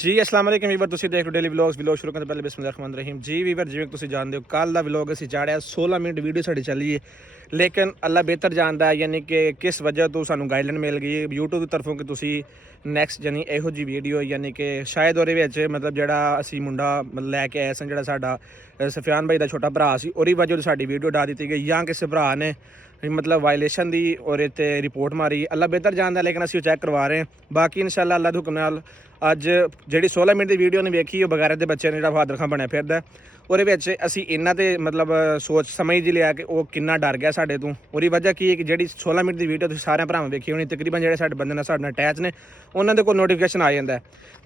ਜੀ अस्सलाम वालेकुम ਵੀਵਰ ਤੁਸੀਂ ਦੇਖ ਰਹੇ ਹੋ ਡੇਲੀ ਵਲੌਗਸ ਸ਼ੁਰੂ ਕਰਨ ਤੋਂ ਪਹਿਲੇ ਬਿਸਮਿਲ੍ਲਾਹਿਰ ਰਹਿਮਾਨਿਰ ਰਹੀਮ। ਜੀ ਵੀਵਰ ਜਿਵੇਂ ਤੁਸੀਂ ਜਾਣਦੇ ਹੋ ਕੱਲ ਦਾ ਵਲੌਗ ਅਸੀਂ ਚਾੜਿਆ 16 ਮਿੰਟ ਵੀਡੀਓ ਸਾਡੀ ਚੱਲੀ ਹੈ, ਲੇਕਿਨ ਅੱਲਾ ਬਿਹਤਰ ਜਾਣਦਾ ਹੈ ਯਾਨੀ ਕਿ ਕਿਸ ਵਜ੍ਹਾ ਤੋਂ ਸਾਨੂੰ ਗਾਈਡਲਾਈਨ ਮਿਲ ਗਈ ਹੈ YouTube ਦੀ ਤਰਫੋਂ ਕਿ ਤੁਸੀਂ ਨੈਕਸਟ ਯਾਨੀ ਇਹੋ ਜਿਹੀ ਵੀਡੀਓ ਯਾਨੀ ਕਿ ਸ਼ਾਇਦ ਉਹਦੇ ਵਿੱਚ ਮਤਲਬ ਜਿਹੜਾ ਅਸੀਂ ਮੁੰਡਾ ਲੈ ਕੇ ਆਏ ਸਨ ਜਿਹੜਾ ਸਾਡਾ ਸਫਿਆਨ ਭਾਈ ਦਾ ਛੋਟਾ ਭਰਾ ਸੀ ਉਹਦੀ ਵਜ੍ਹਾ ਤੋਂ ਸਾਡੀ ਵੀਡੀਓ ਡਾ ਦਿੱਤੀ ਗਈ ਜਾਂ ਕਿਸੇ ਭਰਾ ਨੇ मतलब वायलेशन दी और इतने रिपोर्ट मारी। अल्लाह बेहतर जानता लेकिन असीं चैक करवा रहे हैं। बाकी इंशाल्लाह अल्लाह दे हुक्म नाल अज जिहड़ी 16 मिनट की वीडियो ने वेखी वो बगैर दे बच्चे ने जिहड़ा बहादुर खां बनया फिरदा ਉਹਦੇ ਵਿੱਚ ਅਸੀਂ ਇਹਨਾਂ ਤੇ ਮਤਲਬ ਸੋਚ ਸਮਝ ਜੀ ਲਿਆ ਕਿ ਉਹ ਕਿੰਨਾ ਡਰ ਗਿਆ ਸਾਡੇ ਤੋਂ। ਉਹਦੀ ਵਜ੍ਹਾ ਕੀ ਹੈ ਕਿ ਜਿਹੜੀ 16 ਮਿੰਟ ਦੀ ਵੀਡੀਓ ਤੁਸੀਂ ਸਾਰਿਆਂ ਭਰਾਵਾਂ ਵੇਖੀ ਹੋਣੀ ਤਕਰੀਬਨ ਜਿਹੜੇ ਸਾਡੇ ਬੰਦੇ ਨਾਲ ਸਾਡੇ ਨਾਲ ਅਟੈਚ ਨੇ ਉਹਨਾਂ ਦੇ ਕੋਲ ਨੋਟੀਫਿਕੇਸ਼ਨ ਆ ਜਾਂਦਾ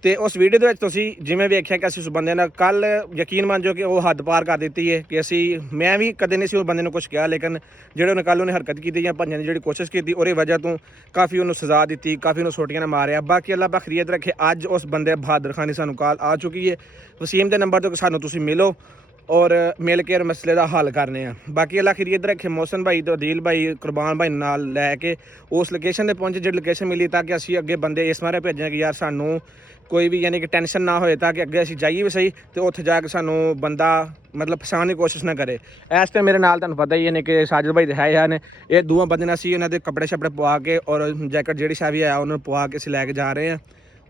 ਤੇ ਉਸ ਵੀਡੀਓ ਦੇ ਵਿੱਚ ਤੁਸੀਂ ਜਿਵੇਂ ਵੇਖਿਆ ਕਿ ਅਸੀਂ ਉਸ ਬੰਦੇ ਨਾਲ ਕੱਲ ਯਕੀਨ ਮੰਨ ਜੋ ਕਿ ਉਹ ਹੱਦ ਪਾਰ ਕਰ ਦਿੱਤੀ ਹੈ ਕਿ ਅਸੀਂ ਮੈਂ ਵੀ ਕਦੇ ਨਹੀਂ ਸੀ ਉਹ ਬੰਦੇ ਨੂੰ ਕੁਝ ਕਿਹਾ, ਲੇਕਿਨ ਜਿਹੜੇ ਉਹਨੇ ਕੱਲ ਉਹਨੇ ਹਰਕਤ ਕੀਤੀ ਜਾਂ ਭੱਜਣ ਦੀ ਜਿਹੜੀ ਕੋਸ਼ਿਸ਼ ਕੀਤੀ ਉਹਦੀ ਵਜ੍ਹਾ ਤੋਂ ਕਾਫੀ ਉਹਨੂੰ ਸਜ਼ਾ ਦਿੱਤੀ, ਕਾਫੀ ਉਹਨੂੰ ਸੋਟੀਆਂ ਨਾਲ ਮਾਰਿਆ। ਬਾਕੀ ਅੱਲਾਹ ਬਖਰੀਅਤ ਰੱਖੇ ਅੱਜ ਉਸ ਬੰਦੇ ਬਹਾਦਰ ਖਾਨ ਦੀ ਸਾਨੂੰ ਕਾਲ ਆ ਚੁੱਕੀ ਹੈ ਵਸੀਮ ਦੇ ਨੰਬਰ ਤੋਂ ਕਿ ਸਾਨੂੰ ਤੁਸੀਂ ਮਿਲੋ और मिल के मसले का हल करने हैं। बाकी अल्लाह खैरियत रखे मोहसन भाई तो दिल भाई कुरबान भाई नाल लैके उस लोकेशन पर पहुंचे जो लोकेशन मिली ताकि असी अगे बंदे इस मारे भेजें कि यार सानू कोई भी यानी कि टेंशन ना होए ताकि अगे असी जाइए भी सही तो उत्थे जाके सानू बंदा मतलब फसाने की कोशिश ना करे। इस टाइम मेरे नाल तुहानू पता ही है कि साजिद भाई है यार ने ये दोवां बंदे ने असी इन्हां दे कपड़े शपड़े पवा के और जैकेट जिहड़ी सा भी है उन्होंने पवा के असी लैके जा रहे हैं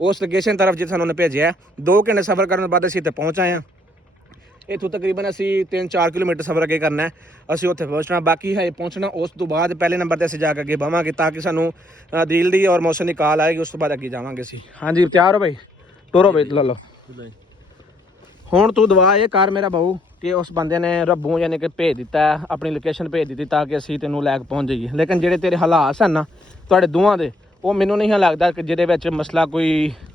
उस लोकेशन तरफ जिथे सानू उन्हें भेजा है। 2 घंटे सफ़र करने बाद असी इत्थे पहुंच आए हैं। इतों तकरीबन असी 3-4 किलोमीटर सफ़र अगे करना है, असी उत्थे पहुँचना बाकी है पहुँचना। उस तो बाद पहले नंबर पर असी जाके अगे बवांगे ताकि सानू दिल दी और मौसम की कॉल आएगी, उस तो बाद अगे जावांगे असी। हाँ जी तैयार हो भाई, टुरो भाई ला लो हुण तू दुआ ये कर मेरा बहू कि उस बंदे ने रब्बों यानी कि भेज दिता है अपनी लोकेशन भेज दी ताकि असी तेनों लैके पहुँच जाइए। लेकिन जेडे तेरे हालात सन ना तुहाडे दोवां दे वो मैनूं नहीं लगता कि जिहदे विच मसला कोई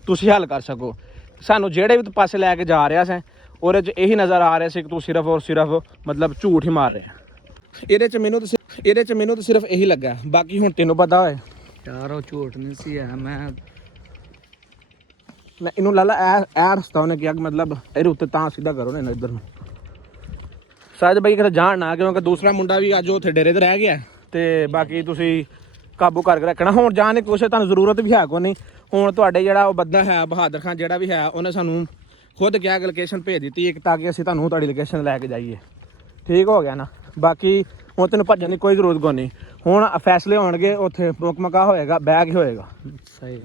तुसीं हल कर सको। सानू जेडे भी पासे लैके जा रहा सैं ਉਹਦੇ 'ਚ ਇਹੀ ਨਜ਼ਰ ਆ ਰਿਹਾ ਸੀ ਕਿ ਤੂੰ ਸਿਰਫ ਔਰ ਸਿਰਫ ਮਤਲਬ ਝੂਠ ਹੀ ਮਾਰ ਰਿਹਾ। ਇਹਦੇ 'ਚ ਮੈਨੂੰ ਤਾਂ ਸਿਰਫ ਇਹੀ ਲੱਗਾ, ਬਾਕੀ ਹੁਣ ਤੈਨੂੰ ਪਤਾ ਹੋਏ ਯਾਰ ਉਹ ਝੂਠ ਨਹੀਂ ਸੀ ਹੈ। ਮੈਂ ਇਹਨੂੰ ਲਾ ਲਾ ਐ ਰਸਤਾ ਉਹਨੇ ਕਿਹਾ ਕਿ ਮਤਲਬ ਇਹਦੇ ਉੱਤੇ ਤਾਂ ਸਿੱਧਾ ਕਰੋ ਨਾ ਇੱਧਰ ਨੂੰ ਸਾਜ ਬਾਈ ਕਿਤੇ ਜਾਣ ਨਾ ਕਿਉਂਕਿ ਦੂਸਰਾ ਮੁੰਡਾ ਵੀ ਅੱਜ ਉੱਥੇ ਡੇਰੇ ਤੇ ਰਹਿ ਗਿਆ ਤੇ ਬਾਕੀ ਤੁਸੀਂ ਕਾਬੂ ਕਰਕੇ ਰੱਖਣਾ। ਹੁਣ ਜਾਣ ਦੀ ਕੋਸ਼ਿਸ਼ ਤੁਹਾਨੂੰ ਜ਼ਰੂਰਤ ਵੀ ਹੈ ਕੋਈ ਨਹੀਂ। ਹੁਣ ਤੁਹਾਡੇ ਜਿਹੜਾ ਉਹ ਬੰਦਾ ਹੈ ਬਹਾਦਰ ਖਾਨ ਜਿਹੜਾ ਵੀ ਹੈ ਉਹਨੇ ਸਾਨੂੰ खुद क्या लोकेशन भेज दी एक ताकि असीं तुहानूं तुहाडी लोकेशन लैके जाइए। ठीक हो गया ना। बाकी हुण तैनूं भज्जण दी कोई जरूरत कोई नहीं। हुण फैसले होणगे उत्थे मुकमका होएगा बैग ही होएगा। सही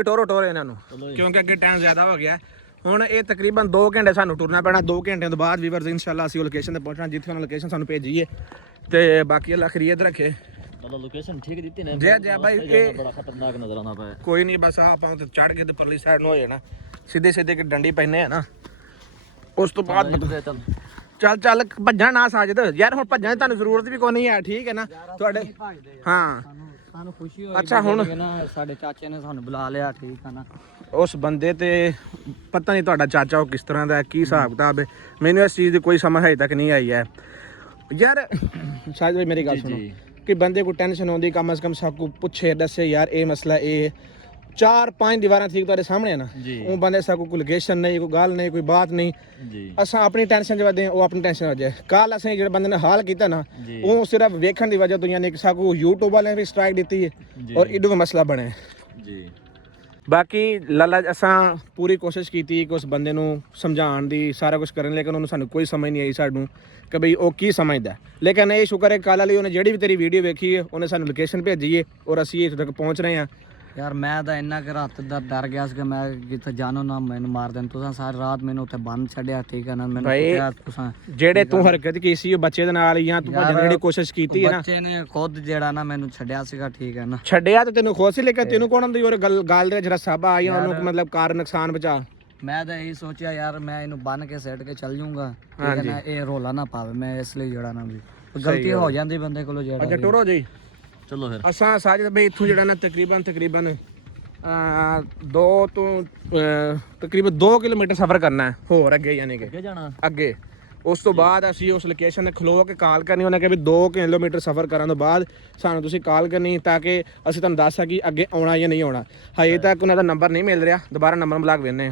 टोरो टोरे इन्हां नूं क्योंकि अगे टाइम ज़्यादा हो गया। हुण ये तकरीबन 2 घंटे सानूं टुरना पैना। 2 घंटे तो बाद वीवर्स इंशाल्लाह असीं लोकेशन ते पहुंचना जिथे उन्होंने लोकेशन सानूं भेजी है ते बाकी अल्लाह खैरियत रखे। लोकेशन ठीक दी ने जय भाई बड़ा खतरनाक नजर आना पाया। कोई नहीं बस आपां उत्ते चढ़ के ते परली साइड नूं हो जाना सीधे सीधे कि डंडी पैने है ना उस तो बाद चल चल भज्जण ना साजिद यार हुण भज्जण दी तुहानूं जरूरत भी कोई नहीं है। ठीक है ना तुहाडे हाँ ਸਾਨੂੰ ਖੁਸ਼ੀ ਹੋਈ अच्छा हुण ਨਾ ਸਾਡੇ ਚਾਚੇ ਨੇ ਸਾਨੂੰ ਬੁਲਾ ਲਿਆ। ਠੀਕ ਆ ਨਾ उस बंदे ते पता नहीं तुहाडा चाचा वो किस तरह दा है की हिसाब किताब है मैनूं इस चीज़ की कोई समझ अजे तक नहीं आई है यार। साजिद भाई मेरी गल सुनो कि बंदे को टेंशन होंदी कम से कम सबको पूछे दसे यार ये मसला ये 4-5 दीवारां ठीक तुहाडे सामने है ना वो बंदे सबको कोई लोकेशन नहीं कोई गल नहीं कोई बात नहीं असां अपनी टेंशन च वधे वो अपनी टेंशन वजे कल असें जिहड़े बंदे ने हाल कीता ना वो सिर्फ वेखण दी वजह तो यानी कि सबको यूट्यूब वाले भी स्ट्राइक दी है और इडू मसला बने जी। बाकी लाला असां पूरी कोशिश की कि उस बंदे नूं समझाउण दी सारा कुछ करन लेकिन उन्होंने सानू कोई समझ नहीं आई सानू कि बई वो की समझदा। लेकिन ये शुक्र है कल वाली उन्हें जिहड़ी भी तेरी वीडियो वेखी है उन्हें सानू लोकेशन भेजी है और असीं इत्थे तक पहुँच रहे हैं। यार मैं तो इन्ना कि रात दा डर गया कि मैं जिथे जानो ना मैनू मार देन। तुसां सारी रात मैनू उत्थे बंद छड्डिया। ठीक है ना मैनू पुछया तुसां जेड़े तू हरकत की सी बच्चे दे नाल या तू भजन दी कोशिश कीती है ना बच्चे ने खुद जेड़ा ना मैनू छड्डिया सीगा। ठीक है ना छड्डिया ते तैनू खुद सी लेकिन तैनू कोण आंदी और गल दे जरा साबा आई उन्होंने मतलब कार नुकसान बचा। मैं तो यही सोचा यार मैं इनू बन के सेट के चल जाऊंगा। ठीक है ना ये रोला ना पावे मैं इसलिए जेड़ा ना भी गलती हो जाती बंदे कोलों जेड़ा। अच्छा टुरो जी चलो फिर असां साजिद भाई इत्थों जेड़ा ना तकरीबन 2 किलोमीटर सफ़र करना है होर अगे यानी कि जाना अगे। उस तो बाद असी उस लोकेशन खलो के कॉल करनी उन्हें कि 2 किलोमीटर सफ़र करने तो बाद सानू तुसीं कॉल करनी ताकि असीं तुहानूं दस कि अगे आउणा या नहीं आउणा। हजे तक उन्हां दा नंबर नहीं मिल रहा दोबारा नंबर मिला के वेने।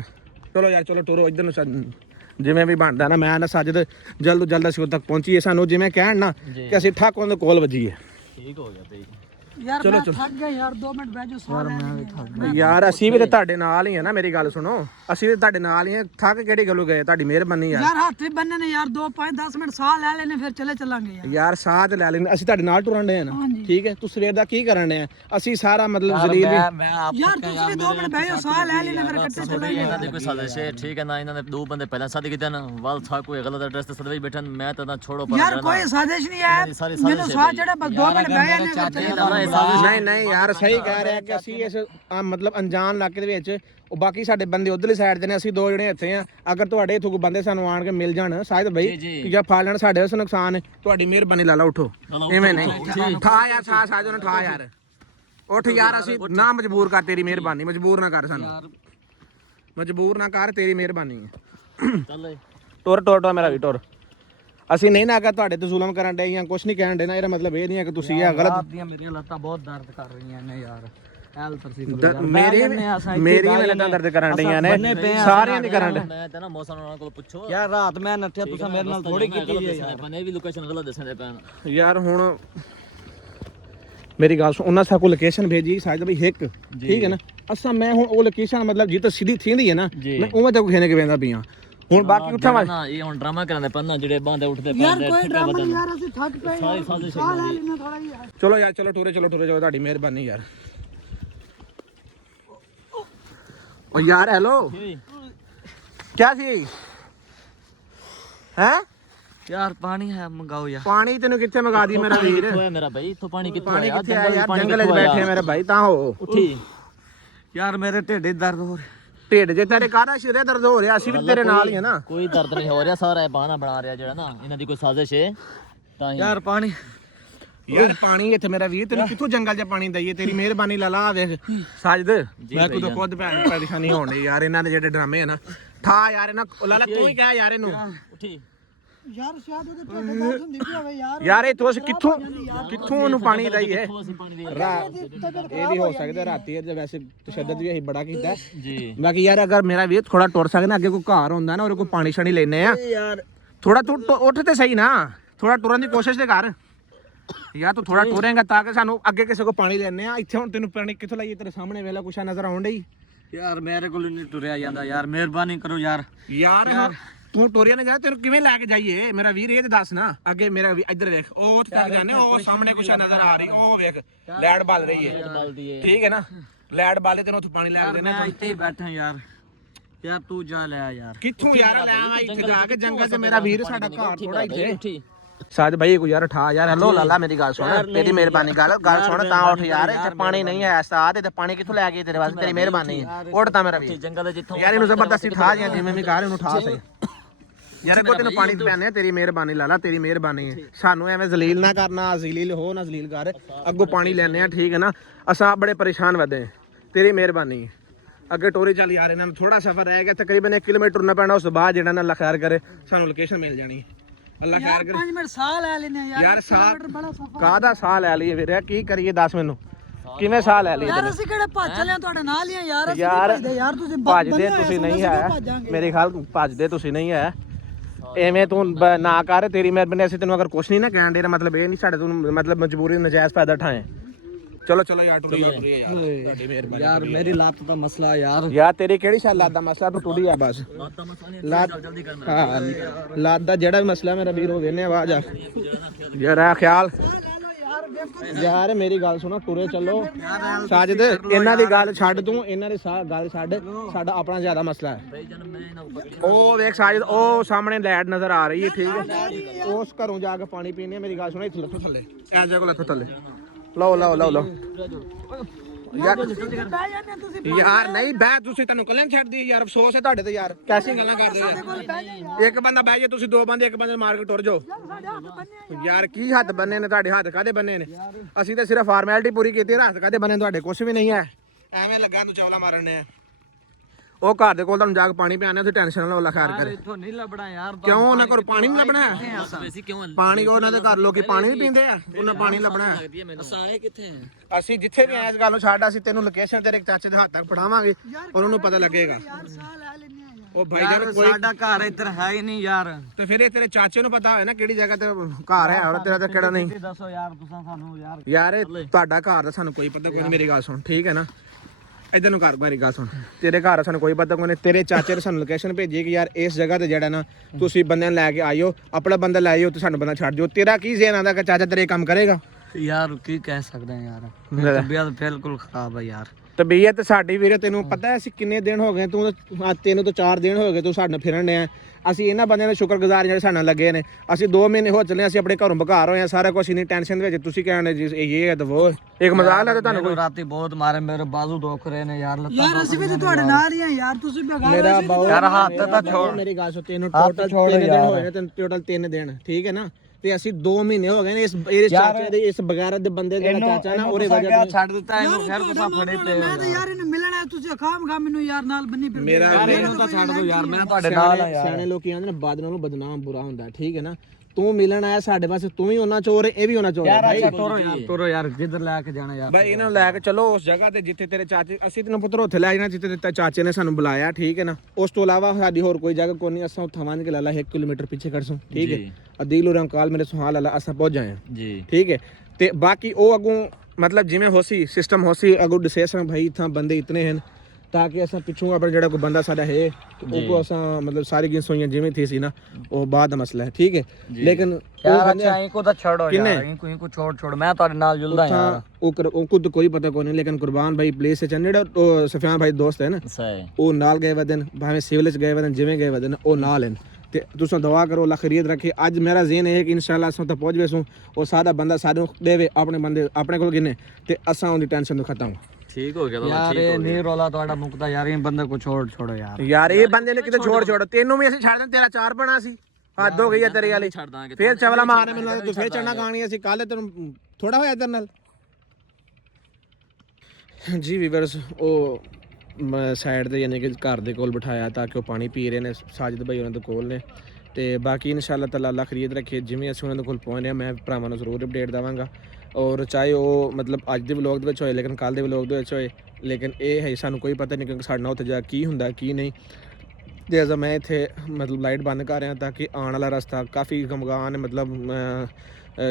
चलो यार चलो टुरो इधर नूं जिवें भी बनदा ना मैं ना साजिद जल्द तो जल्द असीं उद तक पहुंचीए। सानू जिवें कहण ना कि असीं ठक उन्हां दे कोल वजीए। ठीक हो गया भाई ਯਾਰ ਮੈਂ ਥੱਕ ਗਿਆ ਯਾਰ 2 ਮਿੰਟ ਬਹਿ ਜਾ ਸਾਹ ਲੈ ਲੈਂਦੇ ਯਾਰ ਅਸੀਂ ਵੀ ਤੇ ਤੁਹਾਡੇ ਨਾਲ ਹੀ ਆ ਨਾ, ਮੇਰੀ ਗੱਲ ਸੁਣੋ, ਅਸੀਂ ਵੀ ਤੁਹਾਡੇ ਨਾਲ ਹੀ ਆ। ਥੱਕ ਕਿਹੜੀ ਗੱਲੋਂ ਗਏ? ਤੁਹਾਡੀ ਮਿਹਰਬਾਨੀ ਯਾਰ। ਯਾਰ ਹੱਥ ਵੀ ਬੰਨੇ ਨੇ ਯਾਰ 2 5 10 ਮਿੰਟ ਸਾਹ ਲੈ ਲੈਨੇ ਫਿਰ ਚਲੇ ਚੱਲਾਂਗੇ ਯਾਰ। ਯਾਰ ਸਾਹ ਤੇ ਲੈ ਲੈਣੇ, ਅਸੀਂ ਤੁਹਾਡੇ ਨਾਲ ਟੁਰਨ ਦੇ ਆ ਨਾ, ਠੀਕ ਹੈ? ਤੂੰ ਸਵੇਰ ਦਾ ਕੀ ਕਰਨ ਡਿਆ? ਅਸੀਂ ਸਾਰਾ ਮਤਲਬ ਜ਼ਲੀਲ ਵੀ ਯਾਰ ਤੁਸੀਂ ਵੀ 2 ਮਿੰਟ ਬਹਿ ਜਾ ਸਾਹ ਲੈ ਲੈਨੇ ਫਿਰ ਇਕੱਠੇ ਚੱਲਾਂਗੇ। ਇਹਨਾਂ ਦੀ ਕੋਈ ਸਾਜ਼ਿਸ਼ ਹੈ, ਠੀਕ ਹੈ ਨਾ? ਇਹਨਾਂ ਨੇ 2 ਬੰਦੇ ਪਹਿਲਾਂ ਸਾਦੇ ਕੀਤੇ ਨਾ, ਵਾਲ ਥਾ ਕੋਈ ਗਲਤ ਐਡਰੈਸ ਤੇ ਸਦਵੇ ਬੈਠਣ, ਮੈਂ ਤਾਂ ਨਾ ਛੋੜੋ ਪਰ ਯਾਰ ਕੋਈ ਸਾਜ਼ਿਸ਼ ਨਹੀਂ ਹੈ, ਮੈਨੂੰ ਸਾਹ ਚੜਾ ਬਸ 2 ਮਿੰਟ ਬਹਿ ਜਾਨੇ ਫਿਰ ਚਲੇ ਚੱਲਾਂਗੇ। ਨਹੀਂ ਨਹੀਂ ਯਾਰ ਸਹੀ ਕਹਿ ਰਿਹਾ ਕਿ ਅਸੀਂ ਇਸ ਮਤਲਬ ਅਣਜਾਣ ਇਲਾਕੇ ਦੇ ਵਿੱਚ, ਉਹ ਬਾਕੀ ਸਾਡੇ ਬੰਦੇ ਉਧਰਲੀ ਸਾਈਡ ਦੇ ਨੇ, ਅਸੀਂ 2 ਜਣੇ ਇੱਥੇ ਆ। ਅਗਰ ਤੁਹਾਡੇ ਇਥੋਂ ਕੋਈ ਬੰਦੇ ਸਾਨੂੰ ਆਣ ਕੇ ਮਿਲ ਜਾਣ ਸ਼ਾਇਦ ਬਈ ਕਿ ਜਾਂ ਫੜ ਲੈਣ, ਸਾਡੇ ਉਸ ਨੁਕਸਾਨ ਹੈ। ਤੁਹਾਡੀ ਮਿਹਰਬਾਨੀ ਲਾਲਾ ਉਠੋ, ਐਵੇਂ ਨਹੀਂ ਠਾ ਯਾਰ, ਸਾਹ ਸਾਜੋ ਨਾ ਠਾ ਯਾਰ, ਉੱਠ ਯਾਰ। ਅਸੀਂ ਨਾ ਮਜਬੂਰ ਕਰ, ਤੇਰੀ ਮਿਹਰਬਾਨੀ, ਮਜਬੂਰ ਨਾ ਕਰ ਸਾਨੂੰ, ਮਜਬੂਰ ਨਾ ਕਰ, ਤੇਰੀ ਮਿਹਰਬਾਨੀ ਹੈ। ਟੁਰ ਟੁਰ ਟੁਰ ਮੇਰਾ ਵੀ ਟੁਰ। ਅਸੀਂ ਨਹੀਂ ਨਾ ਕਿ ਤੁਹਾਡੇ ਤੇ ਜ਼ੁਲਮ ਕਰਨ ਡੇ ਜਾਂ ਕੁਝ ਨਹੀਂ ਕਹਿਣ ਡੇ ਨਾ, ਇਹਦਾ ਮਤਲਬ ਇਹ ਨਹੀਂ ਹੈ ਕਿ ਤੁਸੀਂ ਇਹ ਗਲਤ। ਮੇਰੀਆਂ ਲੱਤਾਂ ਬਹੁਤ ਦਰਦ ਕਰ ਰਹੀਆਂ ਨੇ ਯਾਰ, ਮੇਰੀ ਲੱਤਾਂ ਦਰਦ ਕਰਨ ਡੀਆਂ ਨੇ, ਸਾਰਿਆਂ ਦੀ ਕਰਨ ਡੇ। ਮੈਂ ਤਾਂ ਨਾ ਮੌਸਮ ਉਹਨਾਂ ਕੋਲ ਪੁੱਛੋ ਯਾਰ ਰਾਤ ਮੈਂ ਨੱਠਿਆ, ਤੁਸੀਂ ਮੇਰੇ ਨਾਲ ਥੋੜੀ ਕੀਤੀ ਹੈ ਯਾਰ। ਮੈਂ ਵੀ ਲੋਕੇਸ਼ਨ ਗਲਤ ਦੱਸਣੇ ਪੈਣ ਯਾਰ ਹੁਣ ਮੇਰੀ ਗੱਲ ਸੁਣ, ਉਹਨਾਂ ਕੋਲ ਲੋਕੇਸ਼ਨ ਭੇਜੀ ਸਾਇਦ ਬਈ ਹਿੱਕ, ਠੀਕ ਹੈ ਨਾ? ਅਸਾਂ ਮੈਂ ਹੁਣ ਉਹ ਲੋਕੇਸ਼ਨ ਮਤਲਬ ਜਿੱਥੇ ਸਿੱਧੀ ਥੀਂਦੀ ਹੈ ਨਾ, ਮੈਂ ਉਵੇਂ ਤੱਕ ਖੇਨੇ ਕੇ ਵੇਂਦਾ ਪਈਆਂ। ਹੁਣ ਬਾਕੀ ਉੱਠਾ ਵਾ ਨਾ, ਇਹ ਹੁਣ ਡਰਾਮਾ ਕਰਾਂਦੇ ਪੰਨਾ ਜਿਹੜੇ ਬਾਂਦੇ ਉੱਠਦੇ ਯਾਰ ਕੋਈ ਡਰਾਮਾ ਨਹੀਂ ਯਾਰ, ਅਸੀਂ ਥੱਕ ਪਏ ਯਾਰ, ਸਾਹ ਲੈ ਲੈਨੇ ਥੋੜਾ ਜਿਹਾ। ਚਲੋ ਯਾਰ, ਚਲੋ ਟੁਰੇ, ਚਲੋ ਟੁਰੇ ਜਾਓ, ਤੁਹਾਡੀ ਮਿਹਰਬਾਨੀ ਯਾਰ। ਓ ਯਾਰ ਹੈਲੋ, क्या ਸੀ ਹੈ? ਯਾਰ ਪਾਣੀ ਹੈ ਮੰਗਾਓ ਯਾਰ। ਪਾਣੀ ਤੈਨੂੰ ਕਿੱਥੇ ਮੰਗਾ ਦੀ ਮੇਰਾ ਵੀਰ? ਕਿੱਥੋਂ ਹੈ ਮੇਰਾ ਭਾਈ? ਇੱਥੋਂ ਪਾਣੀ ਕਿੱਥੋਂ ਪਾਣੀ ਆਇਆ? ਕਿੱਥੇ ਆ ਯਾਰ? ਜੰਗਲ 'ਚ ਬੈਠੇ ਮੇਰੇ ਭਾਈ, ਤਾਂ ਹੋ ਉੱਠੀ ਯਾਰ ਮੇਰੇ ਢਿੱਡੇ ਦਰਦ ਹੋ ਰਿਹਾ। ਢਿੱਡ ਜੇ ਤੇਰੇ ਕਾਹਦਾ ਸਿਰੇ ਦਰਦ ਹੋ ਰਿਹਾ? ਅਸੀਂ ਵੀ ਤੇਰੇ ਨਾਲ ਹੀ ਆ ਨਾ। ਕੋਈ ਦਰਦ ਨਹੀਂ ਹੋ ਰਿਹਾ, ਸਾਰਾ ਇਹ ਬਹਾਨਾ ਬਣਾ ਰਿਹਾ ਜਿਹੜਾ ਨਾ, ਇਹਨਾਂ ਦੀ ਕੋਈ ਸਾਜ਼ਿਸ਼ ਹੈ ਤਾਂ ਯਾਰ ਪਾਣੀ, ਯਾਰ ਪਾਣੀ ਇੱਥੇ ਮੇਰਾ ਵੀਰ, ਤੈਨੂੰ ਕਿੱਥੋਂ ਜੰਗਲ 'ਚ ਪਾਣੀ ਦਈਏ? ਤੇਰੀ ਮਿਹਰਬਾਨੀ ਲਾਲਾ, ਆ ਵੇਖ ਸਾਜਦ, ਮੈਂ ਕੋਈ ਖੁਦ ਪਰੇਸ਼ਾਨੀ ਹੋਣ ਡਈ ਯਾਰ, ਇਹਨਾਂ ਦੇ ਜਿਹੜੇ ਡਰਾਮੇ ਆ ਨਾ। ਠਾ ਯਾਰ ਇਹਨਾਂ ਲਾਲਾ, ਤੂੰ ਹੀ ਕਹਿ ਯਾਰ ਇਹਨੂੰ। ਉੱਠੀ ਯਾਰ ਸ਼ਾਇਦ ਉਹਦੇ ਤੁਹਾਡੇ ਦਰਦ ਹੁੰਦੀ ਪਈ ਹੋਵੇ ਯਾਰ। ਯਾਰ ਇਹ ਅਸੀਂ ਕਿੱਥੋਂ ਉਹਨੂੰ ਪਾਣੀ ਦਈਏ? ਅਸੀਂ ਪਾਣੀ ਦੇ ਇਹ ਵੀ ਹੋ ਸਕਦਾ ਰਾਤੀ ਇਹ ਵੈਸੇ ਤਸ਼ੱਦਦ ਵੀ ਅਸੀਂ ਬੜਾ ਕੀਤਾ ਜੀ। ਬਾਕੀ ਯਾਰ ਅਗਰ ਮੇਰਾ ਵੀਰ ਥੋੜਾ ਟੁਰ ਸਕਦਾ, ਅੱਗੇ ਕੋਈ ਘਰ ਹੁੰਦਾ ਨਾ, ਉਹਦੇ ਕੋਲ ਪਾਣੀ ਛਾਣੀ ਲੈਨੇ ਆ ਯਾਰ ਥੋੜਾ। ਤੂੰ ਉੱਠ ਤੇ ਸਹੀ ਨਾ, ਥੋੜਾ ਟੁਰਨ ਦੀ ਕੋਸ਼ਿਸ਼ ਤੇ ਕਰ ਯਾਰ। ਤੂੰ ਥੋੜਾ ਟੁਰੇਂਗਾ ਤਾਂ ਕਿ ਸਾਨੂੰ ਅੱਗੇ ਕਿਸੇ ਕੋ ਪਾਣੀ ਲੈਣੇ ਆ। ਇੱਥੇ ਹੁਣ ਤੈਨੂੰ ਪਾਣੀ ਕਿੱਥੋਂ ਲਾਈਏ? ਤੇਰੇ ਸਾਹਮਣੇ ਵੇਲਾ ਕੁਛ ਨਜ਼ਰ ਆਉਣ ਡਈ ਯਾਰ, ਮੇਰੇ ਕੋਲ ਨਹੀਂ ਟੁਰਿਆ ਜਾਂਦਾ ਯਾਰ, ਮਿਹਰਬਾਨੀ ਕਰੋ ਯਾਰ। ਯਾਰ ਤੂੰ ਟੋਰੀਆ ਨੇ ਜਾ, ਤੈਨੂੰ ਕਿਵੇਂ ਲੈ ਕੇ ਜਾਈਏ ਮੇਰਾ ਵੀਰ? ਇਹ ਤੇ ਦੱਸ ਨਾ। ਅੱਗੇ ਮੇਰਾ ਵੀ ਇੱਧਰ ਵੇਖ, ਉਹ ਉੱਥੇ ਤੱਕ ਜਾਂਦੇ, ਉਹ ਸਾਹਮਣੇ ਕੁਛ ਨਜ਼ਰ ਆ ਰਹੀ, ਉਹ ਵੇਖ ਲਾਈਟ ਬਲ ਰਹੀ ਹੈ, ਠੀਕ ਹੈ ਨਾ? ਲਾਈਟ ਬਾਲੇ ਤੈਨੂੰ ਉੱਥੇ ਪਾਣੀ ਲੈ ਕੇ ਦੇਣਾ। ਮੈਂ ਇੱਥੇ ਹੀ ਬੈਠਾ ਯਾਰ, ਯਾਰ ਤੂੰ ਜਾ ਲੈ ਯਾਰ। ਕਿੱਥੋਂ ਯਾਰ ਲੈ ਆਵਾਂ? ਇੱਥੇ ਜਾ ਕੇ ਜੰਗਲ 'ਚ ਮੇਰਾ ਵੀਰ, ਸਾਡਾ ਘਰ ਥੋੜਾ ਇੱਥੇ। ਸਾਜ ਭਾਈ ਕੋਈ ਯਾਰ ਠਾ ਯਾਰ। ਹੈਲੋ ਲਾਲਾ, ਮੇਰੀ ਗੱਲ ਸੁਣ, ਤੇਰੀ ਮਿਹਰਬਾਨੀ, ਗੱਲ ਸੁਣ ਤਾਂ ਉੱਠ ਯਾਰ। ਇੱਥੇ ਪਾਣੀ ਨਹੀਂ ਹੈ ਸਾਦ, ਤੇ ਪਾਣੀ ਕਿੱਥੋਂ ਲੈ ਕੇ ਤੇਰੇ ਵਾਸਤੇ? ਤੇਰੀ ਮਿਹਰਬਾਨੀ ਹੈ, ਉੱਠ ਤਾਂ ਮੇਰਾ ਵੀਰ। ਜੰਗਲ ਦੇ ਜਿੱਥੋਂ ਯਾਰ ਇਹਨੂੰ ਜ਼ਬਰਦਸਤੀ ਠਾ ਜਾਂ ਜਿਵੇਂ ਵੀ ਕਰ, ਇਹਨੂੰ ਠਾ ਸਹੀ ਯਾਰ। ਕੋ ਤੈਨੂੰ ਪਾਣੀ ਪਿਆਨੇ, ਤੇਰੀ ਮਿਹਰਬਾਨੀ ਲਾਲਾ, ਤੇਰੀ ਮਿਹਰਬਾਨੀ ਹੈ। ਸਾਨੂੰ ਐਵੇਂ ਜ਼ਲੀਲ ਨਾ ਕਰਨਾ, ਜ਼ਲੀਲ ਹੋ ਨਾ, ਜ਼ਲੀਲ ਕਰ। ਅੱਗੋਂ ਪਾਣੀ ਲੈਣੇ ਆ, ਠੀਕ ਹੈ ਨਾ? ਅਸਾਂ ਬੜੇ ਪਰੇਸ਼ਾਨ ਵਧੇ, ਤੇਰੀ ਮਿਹਰਬਾਨੀ ਹੈ। ਅੱਗੇ ਟੋਰੀ ਚੱਲ ਯਾਰ, ਇਹਨਾਂ ਨੂੰ ਥੋੜਾ ਸਫ਼ਰ ਰਹਿ ਗਿਆ, ਤਕਰੀਬਨ 1 ਕਿਲੋਮੀਟਰ ਤੁਰਨਾ ਪੈਣਾ। ਉਸ ਤੋਂ ਬਾਅਦ ਜਿਹੜਾ ਨਾ ਅੱਲਾ ਖੈਰ ਕਰੇ ਸਾਨੂੰ ਲੋਕੇਸ਼ਨ ਮਿਲ ਜਾਣੀ। ਅੱਲਾ ਖੈਰ ਕਰੇ। 5 ਮਿੰਟ ਸਾਹ ਲੈ ਲੈਨੇ ਯਾਰ। ਯਾਰ ਸਾਹ ਕਾਹਦਾ ਸਾਹ ਲੈ ਲਈਏ ਵੀਰੇ? ਕੀ ਕਰੀਏ ਦੱਸ ਮੈਨੂੰ, ਕਿਵੇਂ ਸਾਹ ਲੈ ਲਈਏ? ਯਾਰ ਅਸੀਂ ਕਿਹੜੇ ਭੱਜ ਚਲੇ ਤੁਹਾਡੇ ਨਾਲ ਹੀ ਆ ਯਾਰ। ਅਸੀਂ ਯਾਰ ਭੱਜਦੇ ਯਾਰ, ਤੁਸੀਂ ਭੱਜਦੇ ਤੁਸੀਂ ਨਹੀਂ ਹੈ, ਮੇਰੇ ਖਿਆਲ ਭੱਜਦੇ ਤੁਸੀਂ ਨਹੀਂ ਹੈ। ਐਵੇਂ ਤੂੰ ਨਾ ਕਰ, ਤੇਰੀ ਮਿਹਰਬਾਨੀ। ਅਸੀਂ ਤੈਨੂੰ ਅਗਰ ਕੁਛ ਨਹੀਂ ਨਾ ਕਹਿਣ ਦੇ, ਮਤਲਬ ਇਹ ਨਹੀਂ ਸਾਡੇ ਤੋਂ ਮਤਲਬ ਮਜਬੂਰੀ ਨਜਾਇਜ਼ ਫਾਇਦਾ ਉਠਾਏ। ਚਲੋ ਚਲੋ ਯਾਰ, ਟੁੱਟ ਯਾਰ, ਤੁਹਾਡੀ ਮਿਹਰਬਾਨੀ ਯਾਰ ਮੇਰੀ ਲੱਤ ਦਾ ਮਸਲਾ ਯਾਰ। ਯਾਰ ਤੇਰੀ ਕਿਹੜੀ ਸ਼ਾਇਦ ਲੱਤ ਦਾ ਮਸਲਾ? ਤੂੰ ਟੁੱਟ ਜਾ ਬਸ। ਜਲਦੀ ਕਰਨਾ। ਹਾਂ ਲੱਤ ਦਾ ਜਿਹੜਾ ਵੀ ਮਸਲਾ ਮੇਰਾ ਵੀਰ, ਹੋ ਵੇਨੇ ਆਵਾਜ਼ ਆ ਜਰਾ ਖਿਆਲ। ਯਾਰ ਮੇਰੀ ਗੱਲ ਸੁਣੋ, ਤੁਰੇ ਚੱਲੋ। ਸਾਜਦ ਇਹਨਾਂ ਦੀ ਗੱਲ ਛੱਡ, ਤੂੰ ਇਹਨਾਂ ਦੀ ਗੱਲ ਛੱਡ, ਸਾਡਾ ਆਪਣਾ ਜ਼ਿਆਦਾ ਮਸਲਾ ਹੈ। ਉਹ ਵੇਖ ਸਾਜਦ, ਉਹ ਸਾਹਮਣੇ ਲਾਈਟ ਨਜ਼ਰ ਆ ਰਹੀ ਹੈ, ਠੀਕ ਹੈ? ਉਸ ਘਰੋਂ ਜਾ ਕੇ ਪਾਣੀ ਪੀਣੇ। ਮੇਰੀ ਗੱਲ ਸੁਣੋ, ਇੱਥੇ ਲੱਥੋ ਥੱਲੇ, ਐ ਜਾ ਕੋ ਲੱਥੋ ਥੱਲੇ, ਲਓ ਲਓ ਲਓ ਲਓ ਯਾਰ। ਯਾਰ ਨਹੀਂ ਬਹਿ, ਤੁਸੀਂ ਤੈਨੂੰ ਕੱਲਿਆਂ ਛੱਡਦੀ ਯਾਰ, ਅਫਸੋਸ ਹੈ ਤੁਹਾਡੇ ਤੇ ਯਾਰ। ਕੈਸੀ ਗੱਲਾਂ ਕਰਦੇ ਹੋ? ਇੱਕ ਬੰਦਾ ਬਹਿ ਜਾ, ਤੁਸੀਂ 2 ਬੰਦੇ ਇੱਕ ਬੰਦੇ ਮਾਰ ਕੇ ਟੁਰ ਜਾਓ। ਯਾਰ ਕੀ ਹੱਥ ਬੰਨੇ ਨੇ ਤੁਹਾਡੇ? ਹੱਥ ਕਾਦੇ ਬੰਨੇ ਨੇ? ਅਸੀਂ ਤਾਂ ਸਿਰਫ ਫਾਰਮੈਲਿਟੀ ਪੂਰੀ ਕੀਤੀ, ਹੱਥ ਕਾਦੇ ਬੰਨੇ ਤੁਹਾਡੇ? ਕੁਝ ਵੀ ਨਹੀਂ ਹੈ, ਐਵੇਂ ਲੱਗਾ ਤੂੰ ਚਵਲਾ ਮਾਰਨ ਨੇ। ਉਹ ਘਰ ਦੇ ਕੋਲ ਤੁਹਾਨੂੰ ਜਾ ਕੇ ਪਾਣੀ ਪਿਆਣੇ, ਉੱਥੇ ਟੈਨਸ਼ਨ ਨਾ ਲਓ, ਅੱਲਾ ਖੈਰ ਕਰੇ। ਇੱਥੋਂ ਨਹੀਂ ਲੱਭਣਾ ਯਾਰ। ਕਿਉਂ ਉਹਨਾਂ ਕੋਲ ਪਾਣੀ ਨਹੀਂ ਲੱਭਣਾ? ਪਾਣੀ ਉਹਨਾਂ ਦੇ ਘਰ ਲੋਕੀ ਪਾਣੀ ਵੀ ਪੀਂਦੇ ਆ, ਉਹਨਾਂ ਪਾਣੀ ਲੱਭਣਾ। ਸਾਏ ਕਿੱਥੇ? ਅਸੀਂ ਜਿੱਥੇ ਵੀ ਆਏ ਇਸ ਗੱਲ ਨੂੰ ਛੱਡ, ਅਸੀਂ ਤੈਨੂੰ ਲੋਕੇਸ਼ਨ ਤੇਰੇ ਚਾਚੇ ਦੇ ਹੱਥ ਤੱਕ ਪੜਾਵਾਂਗੇ, ਔਰ ਉਹਨੂੰ ਪਤਾ ਲੱਗੇਗਾ। ਯਾਰ ਸਾਹ ਲੈ ਲੈਨੇ ਆ ਯਾਰ। ਉਹ ਭਾਈ ਯਾਰ ਕੋਈ ਸਾਡਾ ਘਰ ਇੱਧਰ ਹੈ ਹੀ ਨਹੀਂ ਯਾਰ ਤੇ ਫਿਰ ਇਹ ਤੇਰੇ ਚਾਚੇ ਨੂੰ ਪਤਾ ਹੋਇਆ ਨਾ ਕਿਹੜੀ ਜਗ੍ਹਾ ਤੇ ਘਰ ਹੈ ਔਰ ਤੇਰਾ ਤਾਂ ਕਿਹੜਾ ਨਹੀਂ। ਦੱਸੋ ਯਾਰ ਤੁਸੀਂ ਸਾਨੂੰ ਯਾਰ ਯਾਰ ਇਹ ਤੁਹਾਡਾ ਘਰ ਦਾ ਸਾਨੂੰ ਕੋਈ ਪਤਾ ਕੋਈ ਨਹੀਂ। ਮੇਰੀ ਗੱਲ ਸੁਣ ਠੀਕ ਹੈ ਨਾ, ਇਧਰ ਨੂੰ ਕਰ ਮੇਰੀ ਗੱਲ ਸੁਣ, ਤੇਰੇ ਘਰ ਦਾ ਸਾਨੂੰ ਕੋਈ ਪਤਾ ਕੋਈ ਨਹੀਂ। ਤੇਰੇ ਚਾਚੇ ਨੇ ਸਾਨੂੰ ਲੋਕੇਸ਼ਨ ਭੇਜੀ ਕਿ ਯਾਰ ਇਸ ਜਗ੍ਹਾ ਤੇ ਜਿਹੜਾ ਨਾ ਤੁਸੀਂ ਬੰਦਿਆਂ ਨੂੰ ਲੈ ਕੇ ਆਇਓ, ਆਪਣਾ ਬੰਦਾ ਲੈ ਆਇਓ ਤੇ ਸਾਨੂੰ ਬੰਦਾ ਛੱਡ ਜਾਓ। ਤੇਰਾ ਕੀ ਜ਼ੇਨ ਆਂਦਾ ਕਿ ਚਾਚਾ ਤੇਰੇ ਕੰਮ ਕਰੇਗਾ? ਯਾਰ ਕੀ ਕਹਿ ਸਕਦੇ ਆ ਯਾਰ, ਮੇਰੀ ਤਬੀਅਤ ਬਿਲਕੁਲ ਖਰਾਬ ਹੈ ਯਾਰ। ਤਬੀਅਤ ਸਾਡੀ ਵੀਰੇ ਤੈਨੂੰ ਪਤਾ ਅਸੀਂ ਕਿੰਨੇ ਦਿਨ ਹੋ ਗਏ, ਤੂੰ ਤੈਨੂੰ ਤਾਂ 4 ਦਿਨ ਹੋ ਗਏ ਤੂੰ ਸਾਡੇ ਨਾਲ ਫਿਰਨ ਡਿਆ। ਅਸੀਂ ਇਹਨਾਂ ਬੰਦਿਆਂ ਦੇ ਸ਼ੁਕਰਗੁਜ਼ਾਰ ਜਿਹੜੇ ਸਾਡੇ ਨਾਲ ਲੱਗੇ ਨੇ। ਅਸੀਂ 2 ਮਹੀਨੇ ਹੋ ਚੱਲੇ, ਅਸੀਂ ਆਪਣੇ ਘਰੋਂ ਬਘਾਰ ਹੋਏ ਆ, ਸਾਰਾ ਕੁਝ ਇਨੀ ਟੈਨਸ਼ਨ ਦੇ ਵਿੱਚ। ਤੁਸੀਂ ਕਹਿੰਦੇ ਜੀ ਇਹ ਹੈ ਤਾਂ ਉਹ ਇੱਕ ਮਜ਼ਾਕ ਲੱਗਦਾ ਤੁਹਾਨੂੰ ਕੋਈ? ਰਾਤੀ ਬਹੁਤ ਮਾਰੇ, ਮੇਰੇ ਬਾਜ਼ੂ ਦੁਖ ਰਹੇ ਨੇ ਯਾਰ, ਲੱਤਾਂ ਯਾਰ ਅਸੀਂ ਵੀ ਤਾਂ ਤੁਹਾਡੇ ਨਾਲ ਹੀ ਆ ਯਾਰ, ਤੁਸੀਂ ਬਗਾ ਮੇਰਾ ਯਾਰ ਹੱਥ ਤਾਂ ਛੋੜ। ਮੇਰੀ ਗੱਲ ਸੁਣ, ਤੈਨੂੰ ਟੋਟਲ 3 ਦਿਨ ਹੋਏ ਨੇ, ਤੈਨੂੰ ਟੋਟਲ 3 ਦਿਨ ਠੀਕ ਹੈ ਨਾ। ਤੇ ਅਸੀਂ 2 ਮਹੀਨੇ ਹੋ ਗਏ ਨੇ ਇਸ ਚਾਚੇ ਦੇ, ਇਸ ਬਗੈਰਤ ਦੇ ਬੰਦੇ ਜਿਹੜਾ ਚਾਚਾ ਨਾ ਉਹਦੇ ਵਜ੍ਹਾ ਤੋਂ ਛੱਡ ਦਿੱਤਾ ਇਹਨੂੰ। ਫਿਰ ਤੁਸੀਂ ਫੜੇ ਤੇ ਮੈਂ ਤਾਂ ਯਾਰ ਇਹਨੂੰ ਮਿਲਣਾ, ਤੁਸੀਂ ਖਾਮ ਮੈਨੂੰ ਯਾਰ ਨਾਲ ਬੰਨੀ ਫਿਰ ਇਹਨੂੰ ਤਾਂ ਛੱਡ ਦੋ ਯਾਰ, ਮੈਂ ਤੁਹਾਡੇ ਨਾਲ ਆ ਯਾਰ। ਸਿਆਣੇ ਲੋਕੀ ਆਂਦੇ ਨੇ ਬਾਦ ਨਾਲੋਂ ਬਦਨਾਮ ਬੁਰਾ ਹੁੰਦਾ ਠੀਕ ਹੈ ਨਾ। ਤੂੰ ਮਿਲਣ ਆਇਆ ਸਾਡੇ ਪਾਸੇ, ਤੂੰ ਵੀ ਉਹਨਾਂ ਚੋਰ ਇਹ ਵੀ ਉਹਨਾਂ ਚੋਰ ਹੈ ਭਾਈ। ਤੋਰੋ ਯਾਰ ਜਿੱਧਰ ਲੈ ਕੇ ਜਾਣਾ ਯਾਰ ਭਾਈ ਇਹਨਾਂ ਨੂੰ ਲੈ ਕੇ ਚਲੋ ਉਸ ਜਗ੍ਹਾ ਤੇ ਜਿੱਥੇ ਤੇਰੇ ਚਾਚੇ, ਅਸੀਂ ਤੈਨੂੰ ਪੁੱਤਰ ਉੱਥੇ ਲੈ ਜਾਣਾ ਜਿੱਥੇ ਤੇਰੇ ਚਾਚੇ ਨੇ ਸਾਨੂੰ ਬੁਲਾਇਆ ਠੀਕ ਹੈ ਨਾ। ਉਸ ਤੋਂ ਇਲਾਵਾ ਸਾਡੀ ਹੋਰ ਕੋਈ ਜਗ੍ਹਾ ਕੋਈ ਨਹੀਂ। ਅਸਾਂ ਉੱਥਾਂ ਮੰਨ ਕੇ ਲਾ 1 ਕਿਲੋਮੀਟਰ ਪਿੱਛੇ ਕਰਸੋਂ ਠੀਕ ਹੈ। ਅਦੀਲ ਰੰਕਾਲ ਮੇਰੇ ਸੁਹਾਲ ਅੱਲਾ ਅਸਾਂ ਪਹੁੰਚ ਜਾਏ ਜੀ ਠੀਕ ਹੈ। ਤੇ ਬਾਕੀ ਉਹ ਅੱਗੋਂ ਮਤਲਬ ਜਿਵੇਂ ਹੋਸੀ ਸਿਸਟਮ ਹੋਸੀ ਅੱਗੋਂ ਡਿਸੇਸਾਂ ਭਾਈ ਇੱਥਾਂ ਬੰਦੇ ਇਤਨੇ ਹਨ ਤਾਂ ਕਿ ਅਸਾਂ ਪਿੱਛੋਂ ਆਪਣਾ ਜਿਹੜਾ ਕੋਈ ਬੰਦਾ ਸਾਡਾ ਹੈ ਉਹ ਕੋ ਅਸਾਂ ਮਤਲਬ ਸਾਰੀ ਗਿਣ ਸੋਈਆਂ ਜਿਵੇਂ ਥੀ ਸੀ ਨਾ ਉਹ ਬਾਅਦ ਦਾ ਮਸਲਾ ਹੈ ਠੀਕ ਹੈ। ਲੇਕਿਨ ਯਾਰ ਅੱਛਾ ਇनको ਤਾਂ ਛੱਡੋ ਯਾਰ, ਇनको ਛੋੜ ਮੈਂ ਤੁਹਾਡੇ ਨਾਲ ਜੁਲਦਾ ਯਾਰ। ਉਹ ਕੁਦ ਕੋਈ ਪਤਾ ਕੋਈ ਨਹੀਂ। ਲੇਕਿਨ ਕੁਰਬਾਨ ਭਾਈ ਪਲੇਸ ਤੇ ਜਿਹੜਾ ਉਹ ਸਫਿਆਨ ਭਾਈ ਦੋਸਤ ਹੈ ਨਾ ਸਹੀ, ਉਹ ਨਾਲ ਗਏ ਵਦਨ ਭਾਵੇਂ ਸਿਵਲ ਚ ਗਏ ਵਦਨ ਜਿਵੇਂ ਗਏ ਵਦਨ ਉਹ ਨਾਲ ਹਨ। ਤੇ ਤੁਸੀਂ ਦੁਆ ਕਰੋ ਅੱਲਾ ਖੈਰੀਅਤ ਰੱਖੇ। ਅੱਜ ਮੇਰਾ ਜ਼ੇਨ ਹੈ ਕਿ ਇਨਸ਼ਾਅੱਲਾ ਅਸਾਂ ਤਾਂ ਪਹੁੰਚ ਗਏ ਉਹ ਸਾਡਾ ਬੰਦਾ ਸਾਨੂੰ ਦੇਵੇ ਆਪਣੇ ਬੰਦੇ ਆਪਣੇ ਕੋਲ ਗਿਨੇ ਤੇ ਅਸਾਂ ਉਹਦੀ ਟੈਨਸ਼ਨ ਤੋਂ ਖਤਮ ਠੀਕ ਹੋ ਗਿਆ ਯਾਰ। ਇਹ ਨਹੀਂ ਰੋਲਾ ਤੁਹਾਡਾ ਮੁੱਕਦਾ ਯਾਰ, ਇਹ ਬੰਦੇ ਕੋ ਛੋੜੋ ਯਾਰ। ਯਾਰ ਇਹ ਬੰਦੇ ਨੇ ਕਿਤੇ ਛੋੜ ਤੈਨੂੰ ਵੀ ਅਸੀਂ ਛੱਡ ਦਿੰਦੇ, ਤੇਰਾ 4 ਬਣਾ ਸੀ ਹੱਦ ਹੋ ਗਈ ਆ ਤੇਰੇ ਵਾਲੀ। ਛੱਡ ਦਾਂਗੇ ਫੇਰ ਚਵਲਾ ਮਾਰਨੇ ਮੈਨੂੰ ਲੱਗਦਾ ਤੂੰ ਫੇਰ ਚੜਨਾ ਗਾਣੀ ਅਸੀਂ ਕੱਲ ਤੈਨੂੰ ਥੋੜਾ ਹੋਇਆ ਇਧਰ ਨਾਲ। ਜੀ ਵੀਵਰਸ ਉਹ ਸਾਈਡ ਤੇ ਯਾਨੀ ਕਿ ਘਰ ਦੇ ਕੋਲ ਬਿਠਾਇਆ ਤਾਂ ਕਿ ਉਹ ਪਾਣੀ ਪੀ ਰਹੇ ਨੇ, ਸਾਜਿਦ ਭਾਈ ਉਹਨਾਂ ਦੇ ਕੋਲ ਨੇ। ਤੇ ਬਾਕੀ ਇਨਸ਼ਾਅੱਲਾ ਤਾਲਾ ਅੱਲਾ ਖਰੀਦ ਰੱਖੇ ਜਿਵੇਂ ਅਸੀਂ ਉਹਨਾਂ ਦੇ ਕੋਲ ਪਹੁੰਚੇ ਹਾਂ ਮੈਂ ਭਰਾਵਾਂ ਨੂੰ ਜ਼ਰੂਰ ਅਪਡੇਟ ਦੇਵਾਂਗਾ। ਔਰ ਚਾਹੇ ਉਹ ਮਤਲਬ ਅੱਜ ਦੇ ਵਲੋਗ ਦੇ ਵਿੱਚ ਹੋਏ ਲੇਕਿਨ ਕੱਲ ਦੇ ਵਲੋਗ ਦੇ ਵਿੱਚ ਹੋਏ, ਲੇਕਿਨ ਇਹ ਹੈ ਸਾਨੂੰ ਕੋਈ ਪਤਾ ਨਹੀਂ ਕਿਉਂਕਿ ਸਾਡੇ ਨਾਲ ਉੱਥੇ ਜਾ ਕੀ ਹੁੰਦਾ ਕੀ ਨਹੀਂ। ਤੇ ਅਜਾ ਮੈਂ ਇੱਥੇ ਮਤਲਬ ਲਾਈਟ ਬੰਦ ਕਰ ਰਿਹਾ ਤਾਂ ਕਿ ਆਉਣ ਵਾਲਾ ਰਸਤਾ ਕਾਫੀ ਗਮਗਾਨ ਮਤਲਬ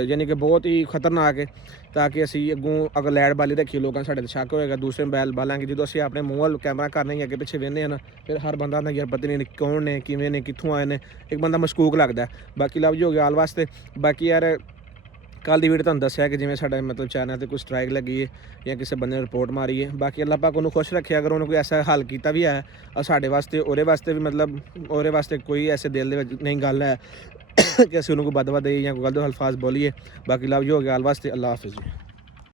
ਯਾਨੀ ਕਿ ਬਹੁਤ ਹੀ ਖਤਰਨਾਕ ਹੈ ਤਾਂ ਕਿ ਅਸੀਂ ਅੱਗੋਂ ਅਗਰ ਲਾਈਟ ਬਾਲੀ ਰੱਖੀ ਲੋਕਾਂ ਸਾਡੇ ਤੇ ਸ਼ੱਕ ਹੋਏਗਾ। ਦੂਸਰੇ ਮੋਬਾਈਲ ਬਾਲਾਂਗੇ ਜਦੋਂ ਅਸੀਂ ਆਪਣੇ ਮੂੰਹ ਵੱਲ ਕੈਮਰਾ ਕਰਨਾ ਹੀ ਅੱਗੇ ਪਿੱਛੇ ਵੇਖਦੇ ਹਨ ਫਿਰ ਹਰ ਬੰਦਾ ਨਾ ਯਾਰ ਪਤਾ ਨਹੀਂ ਕੌਣ ਨੇ ਕਿਵੇਂ ਨੇ ਕਿੱਥੋਂ ਆਏ ਨੇ, ਇੱਕ ਬੰਦਾ ਮਸ਼ਕੂਕ ਲੱਗਦਾ। ਬਾਕੀ ਲਵ ਜੀ ਹੋ ਗਿਆ ਆਲ ਵਾਸਤੇ। ਬਾਕੀ ਯਾਰ ਕੱਲ ਦੀ ਵੀਡੀਓ ਤੁਹਾਨੂੰ ਦੱਸਿਆ ਕਿ ਜਿਵੇਂ ਸਾਡਾ ਮਤਲਬ ਚੈਨਲ ਤੇ ਕੋਈ ਸਟ੍ਰਾਈਕ ਲੱਗੀ ਹੈ ਜਾਂ ਕਿਸੇ ਬੰਦੇ ਨੇ ਰਿਪੋਰਟ ਮਾਰੀ ਹੈ। ਬਾਕੀ ਅੱਲਾਹ ਪਾਕ ਉਹਨੂੰ ਖੁਸ਼ ਰੱਖਿਆ ਅਗਰ ਉਹਨੇ ਕੋਈ ਐਸਾ ਹੱਲ ਕੀਤਾ ਵੀ ਹੈ ਸਾਡੇ ਵਾਸਤੇ ਉਹਦੇ ਵਾਸਤੇ ਵੀ ਮਤਲਬ ਉਹਦੇ ਵਾਸਤੇ ਕੋਈ ਐਸੇ ਦਿਲ ਦੇ ਵਿੱਚ ਨਹੀਂ ਗੱਲ ਹੈ ਕਿ ਅਸੀਂ ਉਹਨੂੰ ਕੋਈ ਬਦਵਾ ਦੇਈਏ ਜਾਂ ਕੋਈ ਗਲਤ ਅਲਫਾਜ਼ ਬੋਲੀਏ। ਬਾਕੀ ਲਵ ਜੀ ਹੋ ਗਿਆ ਆਲ ਵਾਸਤੇ। ਅੱਲਾਹ ਹਾਫਿਜ਼।